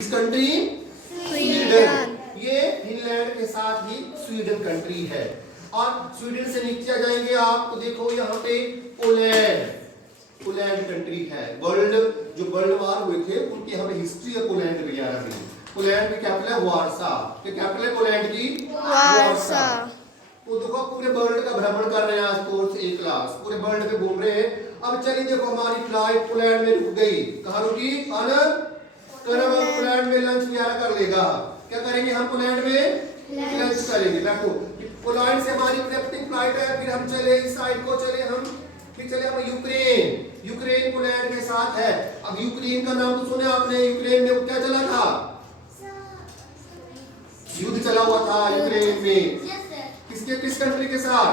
Country Sweden. ये Finland के साथ ही स्वीडन कंट्री है। और स्वीडन से नीचे आ जाएंगे आप तो देखो यहाँ पे पोलैंड कंट्री है। जो वर्ल्ड वार हुए थे उनकी हमें हिस्ट्री है पोलैंड वगैरह में। पोलैंड की कैपिटल है वार्सा। क्या कैपिटल है पोलैंड की? वार्सा। तो देखो पूरे वर्ल्ड का भ्रमण कर रहे हैं आज कोर्स ए क्लास, पूरे वर्ल्ड में घूम रहे हैं। अब चलिए देखो हमारी फ्लाइट पोलैंड में रुक गई। कहाँ रुकी? आनंद पोलैंड में लंच वगैरह कर लेगा। क्या करेंगे हम पोलैंड में? लंच करेंगे। बैठो। पोलैंड से हमारी अपनी फ्लाइट है, फिर हम चले इस साइड को फिर चले हम यूक्रेन पोलैंड के साथ है। अब यूक्रेन का नाम तो सुने आपने। यूक्रेन में क्या चला था? युद्ध चला हुआ था यूक्रेन में। किस कंट्री के साथ?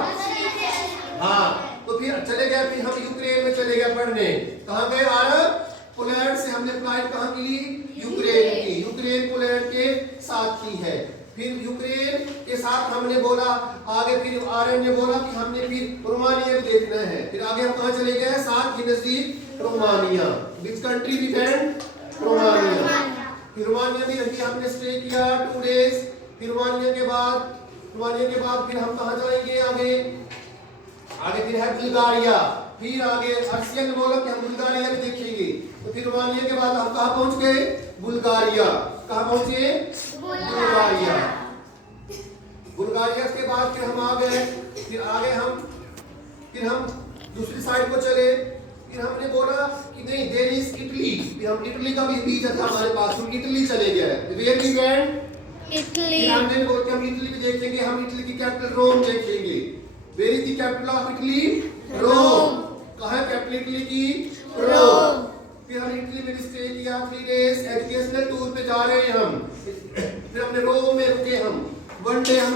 हाँ, तो फिर चले गए, फिर हम यूक्रेन में चले गए पढ़ने। कहाँ गए? आरब पोलैंड से हमने फ्लाइट कहाँ की ली? यूक्रेन की। यूक्रेन पोलैंड के साथ की है। फिर यूक्रेन के साथ हमने बोला आगे, फिर आर्यन ने बोला कि हमने फिर रोमानिया भी देखना है। फिर आगे हम कहाँ चले गए? साथ ही नजदीक Romania. Which country we went? Romania. फिर रोमानिया में रही हमने, स्टे किया 2 डेज। फिर रोमानिया के बाद फिर हम कहाँ जाएंगे? आगे फिर है बुल्गारिया। फिर आगे अर्शियन ने बोला कि हम बुल्गारिया भी देखेंगे। तो फिर रोमानिया के बाद हम कहाँ पहुंच गए? बुल्गारिया। कहाँ पहुंचे? बुल्गारिया। बुल्गारिया के बाद फिर हम आ गए। फिर हम दूसरी साइड को चले। फिर हमने बोला कि नहीं, देयर इज इटली। फिर हम इटली का भी वीजा था हमारे पास, हम इटली चले गए। Where we went? इटली। फिर हमने बोला कि हम इटली भी देखेंगे। हम इटली की कैपिटल रोम देखेंगे। Where is the capital of Italy? Rome. कहाँ है कैपिटल इटली की? रोम। फिर हम इटली में स्टे किया 3 डेज। एजुकेशनल टूर पे जा रहे हैं हम। फिर हमने रोम में रुके हम 1 डे। हम